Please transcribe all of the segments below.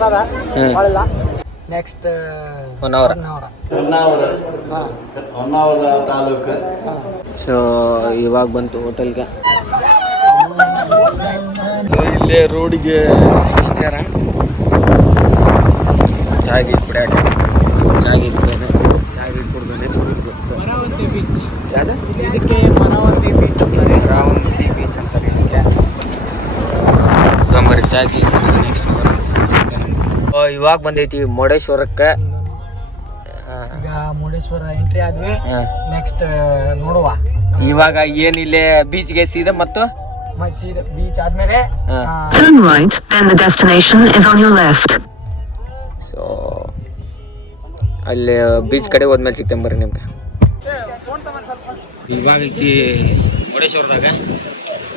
ಪ್ರಸಾದ ಭಾಳಿಲ್ಲ. Next Honnavar taluk. So ಇವಾಗ ಬಂತು ಹೋಟೆಲ್ಗೆ. ಸೊ ಇಲ್ಲೇ ರೋಡಿಗೆ ನಿಲ್ಸ್ಯಾರ ಚಾಗಿ ಕುಡಿಯಾಕ. ಚಾಗಿ ಕುಡಿಯೋದು, ಚಾಗಿ ಕುಡ್ದೇ ಮರಾವಂತಿ ಬೀಚ್. ಯಾವುದು ಇದಕ್ಕೆ ಮರಾವಂತಿ ಬೀಚ್ ಅಂತಾರೆ. ಮರಾವಂತಿ ಬೀಚ್ ಅಂತಾರೆ ಇದಕ್ಕೆ. ಗಂಬರಿ ಚಾಗಿ ನೆಕ್ಸ್ಟ್ ಇವಾಗ ಬಂದೈತಿ ಮುರುಡೇಶ್ವರಕ್ಕೆ. ಈಗ ಮುರುಡೇಶ್ವರ ಎಂಟ್ರಿ ಆದ್ವಿ. ನೆಕ್ಸ್ಟ್ ನೋಡುವ. ಇವಾಗ ಏನಿಲ್ಲೇ ಬೀಚ್ಗೆ ಸೀದಾ ಮತ್ತು ಸೀದಾ ಬೀಚ್ ಆದ್ಮೇಲೆ turn right and the destination is on your left. So ಅಲ್ಲಿ ಬೀಚ್ ಕಡೆ ಹೋದ್ಮೇಲೆ ಸಿಗ್ತೇನೆ ಬರ್ರಿ ನಿಮ್ಗೆ. ಇವಾಗ ಐತಿ ಮುರುಡೇಶ್ವರದಾಗ.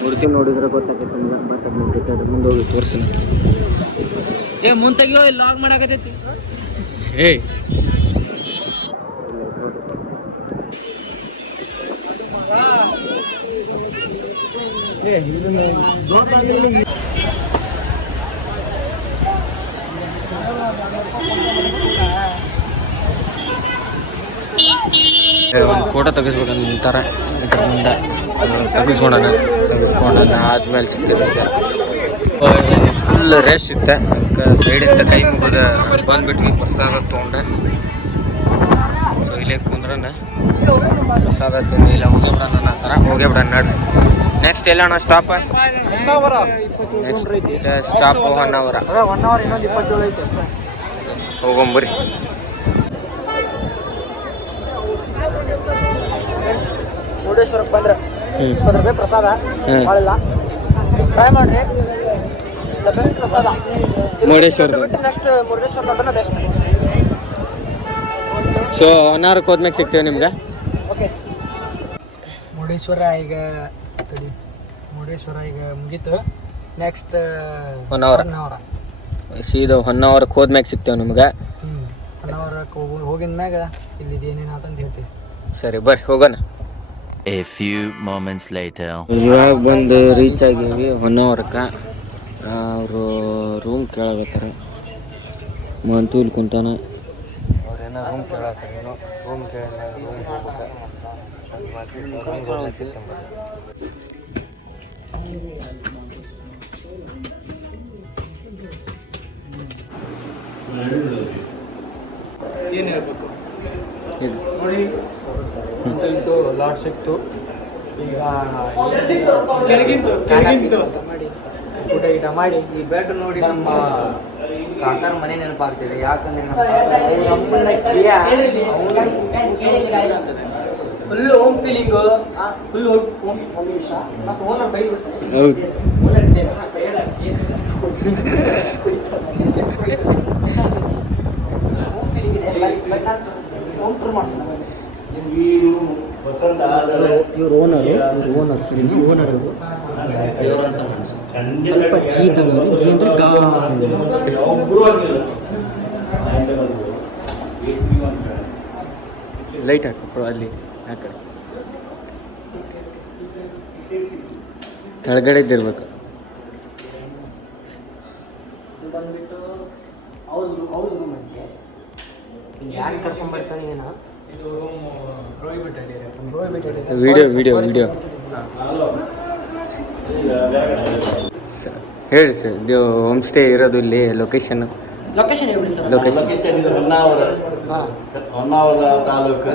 ಮೂರ್ತಿ ನೋಡಿದ್ರೆ ಗೊತ್ತಾಗೈತೆ ನಮ್ಗೆ. ಬಸ್ ಅದು ಮುಂದೆ ಹೋಗಿ ತೋರಿಸಿ. ಮುಂದೆ ತೆಗಿಯೋ, ಇಲ್ಲಿ ಲಾಗ್ ಮಾಡಾಕತೈತಿ. ಏಯ್ ಒಂದು ಫೋಟೋ ತೆಗಿಸ್ಬೇಕಂತ ನಿಂತಾರ ಇದ್ರ ಮುಂದೆ. ತೆಗಿಸ್ಕೊಂಡ ಆದ್ಮೇಲೆ ಸಿಗ್ತದೆ. ಫುಲ್ ರೆಶ್ ಇತ್ತು. ಸೈಡಿಂದ ಕೈ ಮುಗಿದ ಬಂದ್ಬಿಟ್ವಿ ಪ್ರಸಾದ ತೊಗೊಂಡೆ. ಸೊ ಇಲ್ಲೇ ಕುಂದ್ರನ ಪ್ರಸಾದ ತಿಂದು ಇಲ್ಲ ಹೋಗ್ಬಿಡೋಣ ಅಂತಾರ. ಹೋಗ್ಬಿಡೋಣ ನಡ್ರಿ. ನೆಕ್ಸ್ಟ್ ಎಲ್ಲಣ್ಣ stop? Next stop Honnavar. 1 hour ಇನ್ನೊಂದು 27 ಐತೆ ಅಷ್ಟೇ. ಹೋಗೊಂಬರ್ರಿ. ಮುರುಡೇಶ್ವರಕ್ಕೆ ಬಂದ್ರೆ 20 ರೂಪಾಯಿ ಪ್ರಸಾದ ಭಾಳಿಲ್ಲ. ಟ್ರೈ ಮಾಡ್ರಿ, ಬೆಸ್ಟ್ ಪ್ರಸಾದ ಮುರುಡೇಶ್ವರ. ನೆಕ್ಸ್ಟ್ ಮುರುಡೇಶ್ವರ ನೋಡೋಣ ಬೆಸ್ಟ್. ಸೊ ಹೊನ್ನಾವರಕ್ಕೆ ಹೋದ್ಮೇಲೆ ಸಿಗ್ತೇವೆ ನಿಮ್ಗೆ. ಓಕೆ. ಮುರುಡೇಶ್ವರ ಈಗ ಮುಗೀತು. ನೆಕ್ಸ್ಟ್ ಹೊನ್ನಾವರ. ಸೀದಾ ಹೊನ್ನಾವರಕ್ಕೆ ಹೋದ್ಮ್ಯಾಗ ಸಿಗ್ತೇವೆ ನಿಮ್ಗೆ. ಹೊನ್ನಾವರಕ್ಕೆ ಹೋಗಿದ ಮ್ಯಾಗ ಇಲ್ಲಿ ಏನೇನಾತಂತ ಹೇಳ್ತೀವಿ. ಸರಿ ಬರ್ರಿ ಹೋಗೋಣ. A few moments later. ಇವಾಗ ಬಂದು ರೀಚ್ ಆಗೀವಿ ಹೊನ್ನಾವರಕ್ಕೆ. ಅವರು ರೂಮ್ ಕೇಳಾಕತ್ತಾರ. ಮಂತು ಇಲ್ಲಿ ಕುಂತಾನ. ಅವ್ರೇನೋ ರೂಮ್ ಕೇಳತ್ತಾರೇನೋ. ರೂಮ್ ಕೇಳಿದಾಗ ರೂಮ್ ಹೋಗ್ಬೇಕು. ಏನು ಹೇಳ್ಬೇಕು ನೋಡಿ. ಇಂತೂ ಲಾಟ್ ಸಿಕ್ತು. ಈಗ ಕೆಳಗಿಂತು ಊಟ ಗೀಟ ಮಾಡಿ ಈ ಬೆಡ್ ನೋಡಿ ನಮ್ಮ ಕಾಕರ ಮನೆ ನೆನಪಾಗ್ತಿದೆ. ಯಾಕಂದ್ರೆ full home feeling. Full home. ಒಂದು ನಿಮಿಷ ಮತ್ತು ಓನರ್ ಬೈ ಇವ್ರು ಓನರ್ ಸರಿ. ಓನರ್ ಸ್ವಲ್ಪ ಜೀತನವರು ಜೀ ಅಂದ್ರೆ ಲೈಟ್ ಹಾಕಪ್ಪ ಅಲ್ಲಿ. ಯಾಕೆ ಕೆಳಗಡೆ ಇದ್ದಿರ್ಬೇಕು. ಬಂದ್ಬಿಟ್ಟು ಅವ್ರ ರೂಮ್ ಅಂತೆ. ಯಾರು ಕರ್ಕೊಂಡ್ಬರ್ತಾನೆ ಏನೋ. ಇದು ರೂಮ್ ಪ್ರೋಹಿಬಿಟೆಡ್. ವಿಡಿಯೋ ಹೇಳಿ ಸರ್. ಇದು ಹೋಮ್ ಸ್ಟೇ ಇರೋದು ಇಲ್ಲಿ ಲೊಕೇಶನ್ ಹೇಳಿ ಸರ್. ಲೊಕೇಶನ್ ಇದು ಹೊನ್ನಾವರ ತಾಲೂಕು,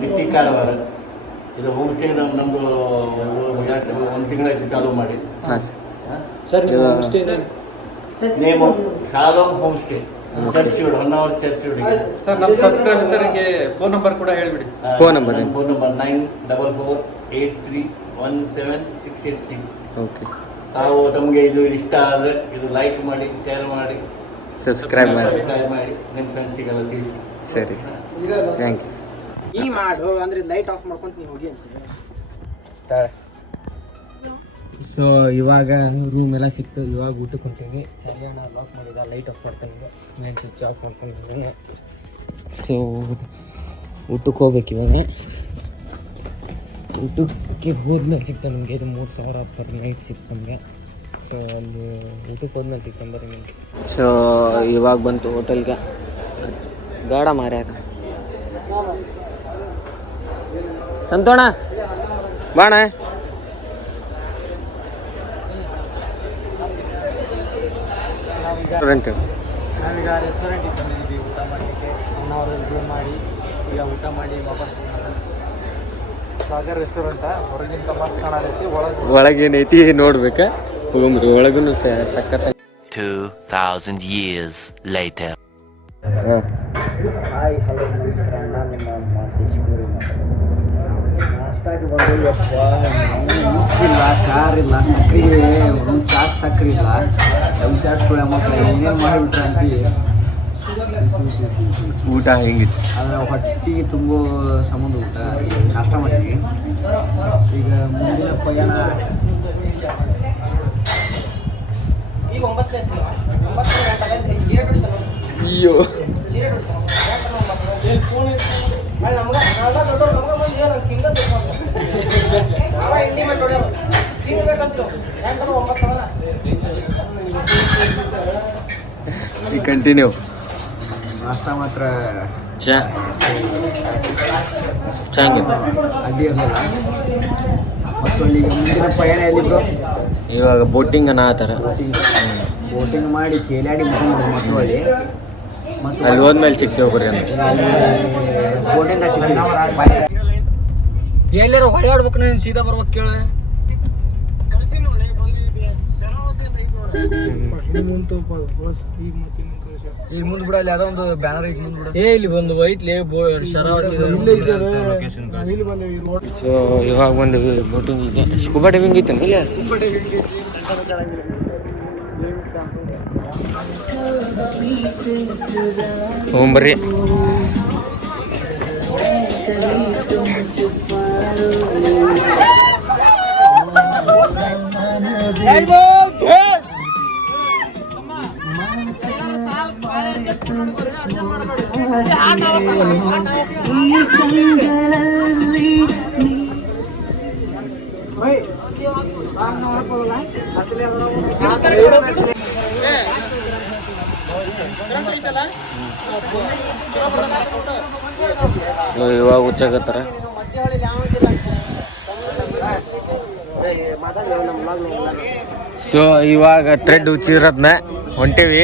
ಡಿಸ್ಟಿಕ್ ಕಾರವಾರ. ಇದು ಹೋಮ್ ಸ್ಟೇ ನಮ್ಮದು 1 ತಿಂಗಳಾಯ್ತು ಚಾಲೂ ಮಾಡಿ. ಹಾಂ sir. Home stay name shalom home stay, church road, Honnavar church road. Sir ನಮ್ಮ ಸಬ್ಸ್ಕ್ರೈಬರ್ಸ್ಗೆ ಫೋನ್ ನಂಬರ್ ಕೂಡ ಹೇಳಿಬಿಡಿ. Phone number 9444831766. ಓಕೆ. ತಾವು ನಮಗೆ ಇದು ಇಷ್ಟ ಆದರೆ ಇದು ಲೈಕ್ ಮಾಡಿ, ಶೇರ್ ಮಾಡಿ, ಸಬ್ಸ್ಕ್ರೈಬ್ ಮಾಡಿ ನಿಮ್ಮ ಫ್ರೆಂಡ್ಸಿಗೆಲ್ಲ ತಿಳಿಸಿ. ಸರಿ, ಥ್ಯಾಂಕ್ ಯು. ಈ ಮಾಡು ಅಂದ್ರೆ ಲೈಟ್ ಆಫ್ ಮಾಡ್ಕೊಂತ ನೀವು ಹೋಗಿ ಅಂತ. ಸೊ ಇವಾಗ ರೂಮ್ ಎಲ್ಲ ಸಿಕ್ತು. ಇವಾಗ ಊಟಕ್ಕೆ ಹೊಂಟೀವಿ. ಸಂಜೆನ ಲಾಕ್ ಮಾಡಿದ, ಲೈಟ್ ಆಫ್ ಮಾಡ್ತಾನೆ, ಮೇನ್ ಸ್ವಿಚ್ ಆಫ್ ಮಾಡ್ಕೊಂಡಿದ್ದೀನಿ. ಸೊ ಊಟಕ್ಕೆ ಹೋಗ್ಬೇಕು ಇವಾಗ. ಊಟಕ್ಕೆ ಹೋದ್ಮೇಲೆ ಸಿಗ್ತದೆ ನಮಗೆ. ಇದು 3000 ಪರ್ ನೈಟ್ ಸಿಕ್ತು ನಮಗೆ. ಸೊ ಅಲ್ಲಿ ಊಟಕ್ಕೆ ಹೋದ್ಮೇಲೆ ಸಿಕ್ಕಂಬರಿ ನಿಮಗೆ. ಸೊ ಇವಾಗ ಬಂತು ಹೋಟೆಲ್ಗೆ. ಬೇಡ ಮಾರ್ಯ ಅದು ಸಂತೋಣ ಬಾಣ. ರೆಸ್ಟೋರೆಂಟ್ ನಾವೀಗ ರೆಸ್ಟೋರೆಂಟಿಗೆ ಬಂದಿದ್ದೀವಿ ಊಟ ಮಾಡಲಿಕ್ಕೆ. ಅವ್ರಿಗೆ ಮಾಡಿ ಈಗ ಊಟ ಮಾಡಿ ವಾಪಸ್ ಸಾಗರ್ ರೆಸ್ಟೋರೆಂಟ ಹೊರಗಿಂತ ಮಸ್ತ್ ಕಾಣತೈತಿ, ಒಳಗೇನೈತಿ ನೋಡ್ಬೇಕಾ ಹೋಗಂಬ್ರಿ. ಒಳಗೂ ಸಖತ್. 2000 years later. ಹಾಯ್ ಹಲೋ ನಮಸ್ಕಾರ. ನಾನು ನಿಮ್ಮ ಮಾತೇಶ್ವರಿ ನಾಷ್ಟಾಗಿ ಬಂದು ಇಲ್ಲ ಕಾರ್ ಇಲ್ಲ ಸಕ್ರೆ ಒಂದು ಚಾಟ್ ಸಕ್ರೆ ಇಲ್ಲ ಚಾಟ್ಗಳ ಮಕ್ಕಳು ಏನೇನು ಮಾಡಿಬಿಟ್ರೆ ಅಂತ ಊಟ ಹೆಂಗಿತ್ತು? ಆದರೆ ಹೊಟ್ಟಿಗೆ ತುಂಬೋ ಸಂಬಂಧ ಊಟ ನಾಷ್ಟ ಮಾಡಿದ್ವಿ. ಈಗ ಮುಂದಿನ ಪಯಣ ಅಯ್ಯೋ ಕಂಟಿನ್ಯೂ. ನಾಷ್ಟ ಮಾತ್ರ ಚೆನ್ನಾಗಿದೆ, ಅಡ್ಡಿ ಇರಲಿಲ್ಲ. ಮತ್ತು ಅಲ್ಲಿಗೆ ಮುಂದಿನ ಪಯಣ ಎಲ್ಲಿದ್ರು ಇವಾಗ ಬೋಟಿಂಗ್ ಅನ್ನೋ ಆ ಥರ ಬೋಟಿಂಗ್ ಮಾಡಿ ಕೇಲಾಡಿ ಮುಗಿದ್ರು ಮತ್ತು ಅಲ್ಲಿ ಅಲ್ಲಿ ಹೋದ್ಮೇಲೆ ಸಿಗ್ತೇವೆ ಬರ್ರಿ ಅಂತ. ಬೋಟಿಂಗ್ ಎಲ್ಲರೂ ಹೊಳೆಯಾಡ್ಬೇಕು, ನೀನು ಸೀದಾ ಬರ್ಬೇಕು ಕೇಳ. ಈಗ ಮುಂದೆ ಬಿಡ, ಅಲ್ಲಿ ಯಾವುದೋ ಒಂದು ಬ್ಯಾನರ್ ಐತಿ ಮುಂದೆ ಬಿಡ. ಇಲ್ಲಿ ಒಂದು ಐತ್ಲಿ ಶರಾವತಿ. ಸೊ ಇವಾಗ ಒಂದು ಬೋಟಿಂಗ್ ಇದೆ. ಸ್ಕೂಬಾ ಡೈವಿಂಗ್ ಐತೆ ಇಲ್ಲ ಹೋಗ್ಬರ್ರಿ. ಇವಾಗ ಹುಚ್ಚಾಗತ್ತಾರ. ಸೊ ಇವಾಗ ಥ್ರೆಡ್ ಹುಚ್ಚಿರೋದ್ನ ಹೊಂಟೇವಿ.